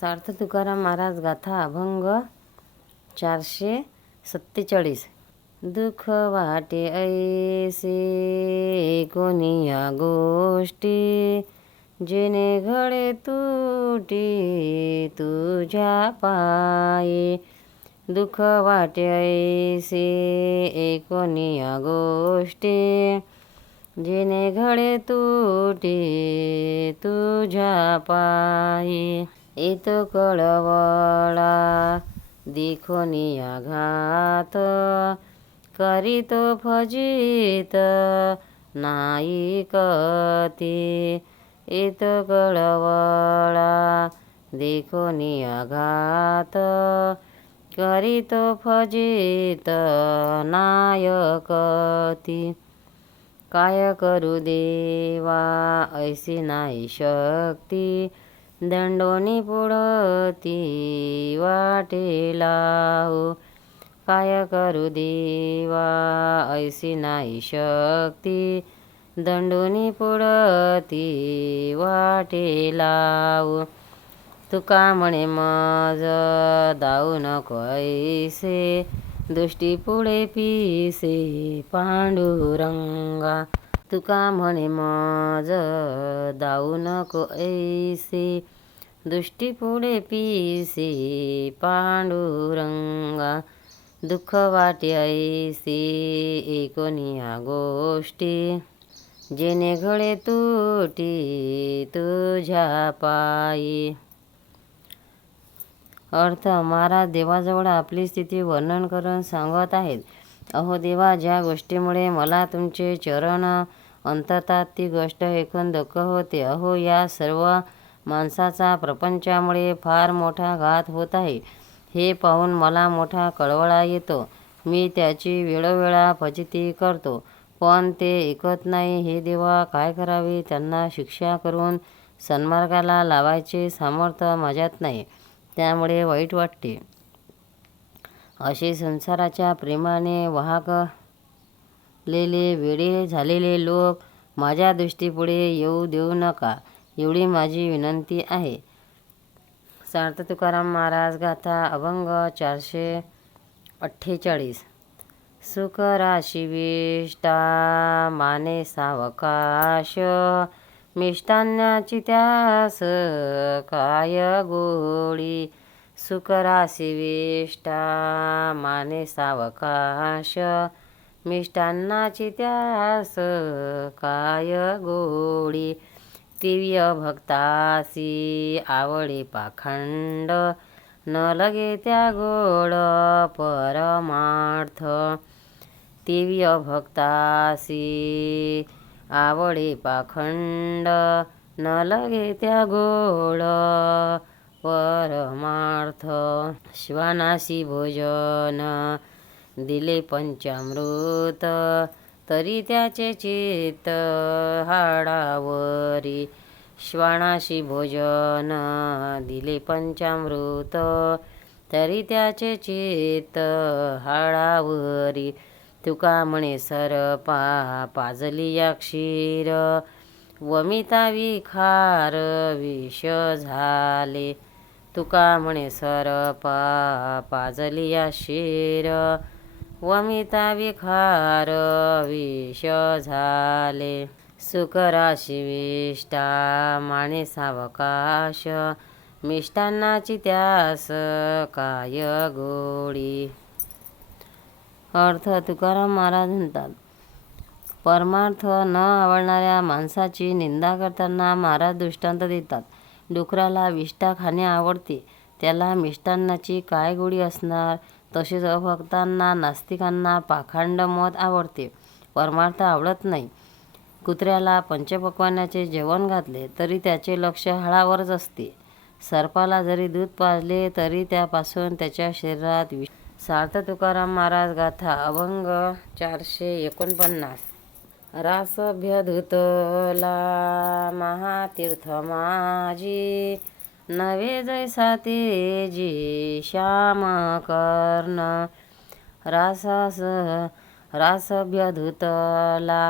सार्थ तुकाराम महाराज गाथा अभंग चारशे सत्तेचाळीस. दुःख वाटे ऐसे कोणिया गोष्टी जेणे घडे तुटी तुझ्या पायी. दुःख वाटे ऐसे कोणिया गोष्टी जेणे घडे तुटी तुझ्या पायी. येतो कळवळा दिखोनी आघात करीतो फजित नाही कती. येतो कळवळा देखोनी आघात करीतो फजित नायकती काय करू देवा ऐसी नाही शक्ती. दंडोनी पुढती वाटेला हो काय करू देवा ऐसी नाही शक्ती. दंडोनी पुढती वाटेला हो तुका म्हणे मज दाऊ नको ऐसे. दृष्टी पुढे पिसे पांडुरंगा. तुका म्हणे मज दाऊ नको ऐसे. दुष्टी पुढे पिसे पांडुरंगा दुःख वाटे ऐसे एकोनिया गोष्टी. जेने घडे तुटी तुझ्या पायी. अर्थ महाराज देवाजवळ आपली स्थिती वर्णन करून सांगत आहेत. अहो देवा ज्या गोष्टीमुळे मला तुमचे चरण अंततात ती गोष्ट ऐकून दुःख होते. अहो या सर्व माणसाचा प्रपंचामुळे फार मोठा घात होत आहे. हे पाहून मला मोठा कळवळा येतो. मी त्याची वेळोवेळा फजिती करतो. पण ते ऐकत नाही. हे देवा काय करावे? त्यांना शिक्षा करून सन्मार्गाला लावायचे सामर्थ्य माझ्यात नाही. त्यामुळे वाईट वाटते. असे संसाराच्या प्रेमाने वाहकलेले वेडे झालेले लोक माझ्या दृष्टीपुढे येऊ देऊ नका. एवढी माझी विनंती आहे. सार्थ तुकाराम महाराज गाथा अभंग चारशे अठ्ठेचाळीस. सुख विष्टा माने सावकाश मिष्टान्नाची त्यास काय गोळी. सुख विष्टा माने सावकाश मिष्टान्नाची त्यास काय गोळी. दिव्य भक्तासी आवडे पाखंड न लगे त्या गोड परमार्थ. दिव्य भक्तासी आवडे पाखंड न लगे त्या गोड परमार्थ. श्वानासी भोजन दिले पंचामृत तरी त्याचे चित्त हाडावरी. श्वानाशी भोजन दिले पंचामृत. तरी त्याचे चित्त हाडावरी. तुका म्हणे सरपा पाजली या क्षीर वमिता विखार विष झाले. तुका म्हणे सरपा पाजली या शिर वमिता विखार विष झाले सुख राशी विष्टा सावकाश मिष्टान्नाची त्यास काय गोडी? अर्थ तुकाराम महाराज म्हणतात परमार्थ न आवडणाऱ्या माणसाची निंदा करताना महाराज दृष्टांत देतात डुकराला विष्ठा खाणे आवडते. त्याला मिष्टान्नाची काय गोडी असणार? तसेच अभक्तांना नास्तिकांना पाखंड मत आवडते. परमार्थ आवडत नाही. कुत्र्याला पंचपक्वानाचे जेवण घातले तरी त्याचे लक्ष हळावरच असते. सर्पाला जरी दूध पाजले तरी त्यापासून त्याच्या शरीरात वि सार्थ तुकाराम महाराज गाथा अभंग चारशे एकोणपन्नास. रासभ्यधुतला महातीर्थ माझी नवे जैसा तेजी श्याम कर्ण रासास रासभ्यधुतला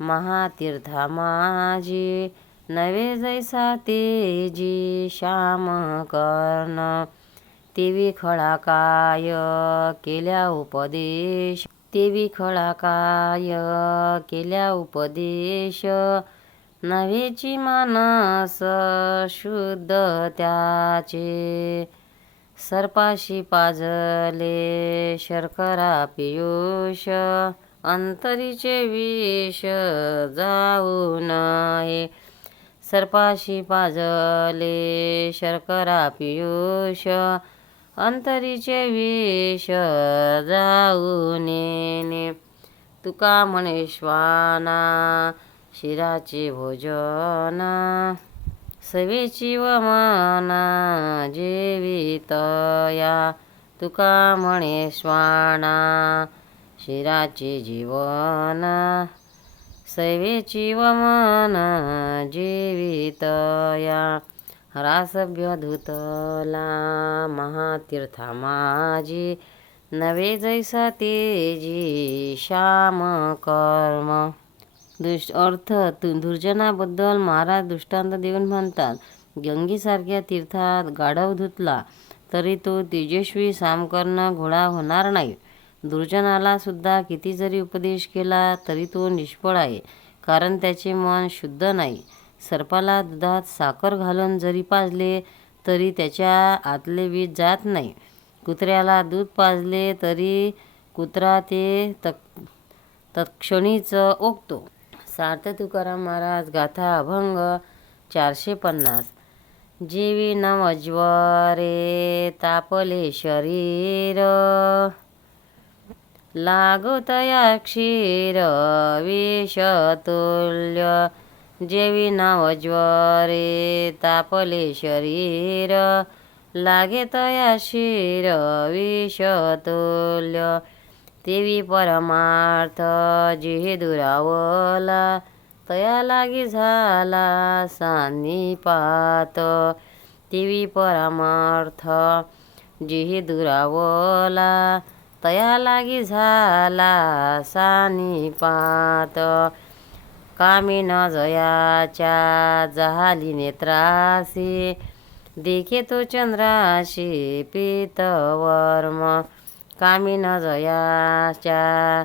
महातीर्था माझी नवे जैसा तेजी श्याम कर्ण तेवी खळाकाय केल्या उपदेश तेवी खळाकाय केल्या उपदेश नव्हेची मानस शुद्ध त्याचे. सर्पाशी पाजले शर्करा पियुष अंतरीचे विष जाऊ नये. सर्पाशी पाजले शर्करा पियुष अंतरीचे विष जाऊ नेने तुका म्हणे श्वाना शिराचे भोजन सवेची व मना जेवितया तुका म्हणे स्वाणा शिराचे जीवन सैवेची व मन जीवितया रासभ्य धुतला महातीर्था माझी नवे जैसा तेजी श्याम कर्म. दुष्ट अर्थ तु दुर्जनाबद्दल महाराज दृष्टांत देऊन म्हणतात गंगेसारख्या तीर्थात गाढव धुतला तरी तो तेजस्वी सामकर्ण घोडा होणार नाही. दुर्जनाला सुद्धा किती जरी उपदेश केला तरी तो निष्फळ आहे कारण त्याचे मन शुद्ध नाही. सर्पाला दुधात साखर घालून जरी पाजले तरी त्याच्या आतले वीज जात नाही. कुत्र्याला दूध पाजले तरी कुत्रा ते तक तत्क्षणीच ओकतो. सार्थ तुकाराम महाराज गाथा अभंग चारशे पन्नास जेवी नवज्वरे तापले शरीर. लागोतया क्षीर विषतुल्य. जेवी नवज्वरे तापले शरीर. लागे तया शिर विषतुल्य. तेवी परमार्थ जिहे दुरावला तया लागी झाला सानिपात देवी परमार्थ जिहे दुरावला तया लागी झाला सानिपात कामी न जयाच्या जहाली नेत्रासी देखे तो चंद्राशी पीतवर्म कामी न जयाच्या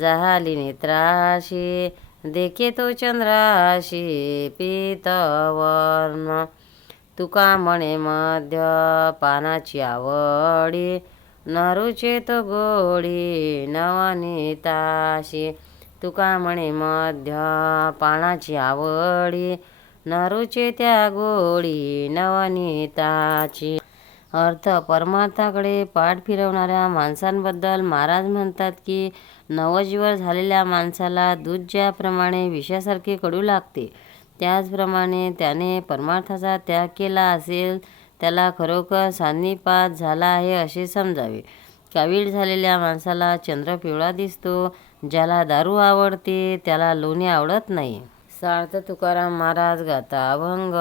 जहाली नेत्राशी देखे तो चंद्राशी पितवर्ण. तुका म्हणे मध्य पानाची आवडी नरुचे तो गोडी नवनीताशी. तुका म्हणे मध्य पानाची आवडी नरुचे त्या गोडी नवनीताची. अर्थ परमार्थाकडे पाठ फिरवणाऱ्या माणसांबद्दल महाराज म्हणतात की नवजीवर झालेल्या माणसाला दूध ज्याप्रमाणे विषयासारखे कडू लागते त्याचप्रमाणे त्याने परमार्थाचा त्याग केला असेल त्याला खरोखर सान्निपात झाला आहे असे समजावे. कावीळ झालेल्या माणसाला चंद्र पिवळा दिसतो ज्याला दारू आवडते त्याला लोणी आवडत नाही. सार्थ तुकाराम महाराज गाता अभंग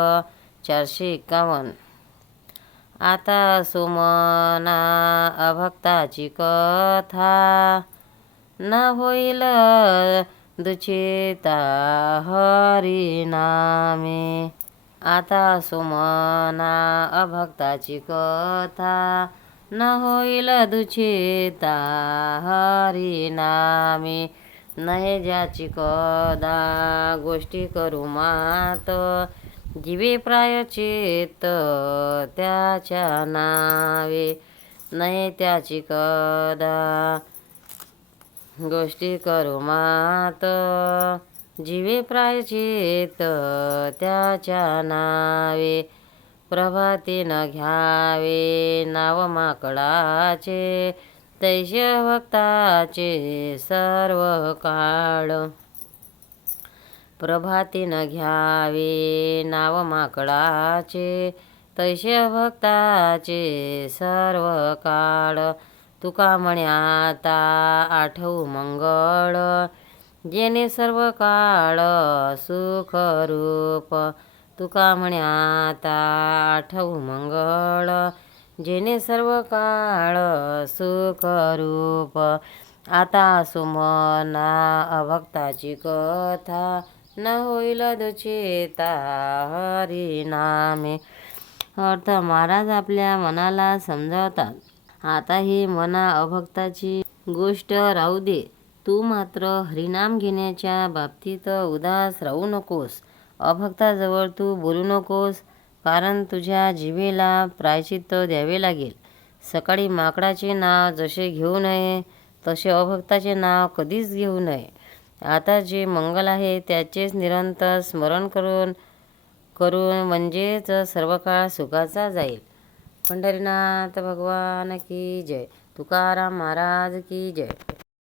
चारशे एकावन्न. आता सुमना अभक्ताची कथा न होईल दुचिता हरिनामे. आता सुमना अभक्ताची कथा न होईल दुचिता हरिनामे. नाही ज्याची कदा गोष्टी करू मात जीवे प्रायचित त्याच्या नावे नाही त्याची कदा. गोष्टी करू मात. जीवे प्रायचित त्याच्या नावे प्रभाती न घ्यावे. नाव माकडाचे तैसे भक्ताचे सर्व काळ. प्रभाती न घ्यावे नाव माकडाचे तैसे भक्ताचे सर्व काळ. तुका म्हण्याता आता आठवू मंगळ जेणे सर्व काळ सुखरूप. तुका म्हण्याता आता आठवू मंगळ जेणे सर्व काळ सुखरूप. आता सुमना अभक्ताची कथा न होईल दुचेता हरी नामे. अर्थ महाराज आपल्या मनाला समजावतात. आता ही मना अभक्ताची गोष्ट राहू दे. तू मात्र हरिनाम घेण्याच्या बाबतीत उदास राहू नकोस. अभक्ताजवळ तू बोलू नकोस कारण तुझ्या जिभेला प्रायचित्त द्यावे लागेल. सकाळी माकडाचे नाव जसे घेऊ नये तसे अभक्ताचे नाव कधीच घेऊ नये. आता जे मंगल आहे त्याचेच निरंतर स्मरण करून करून म्हणजेच सर्व काळ सुखाचा जाईल. पंढरीनाथ भगवान की जय. तुकाराम महाराज की जय.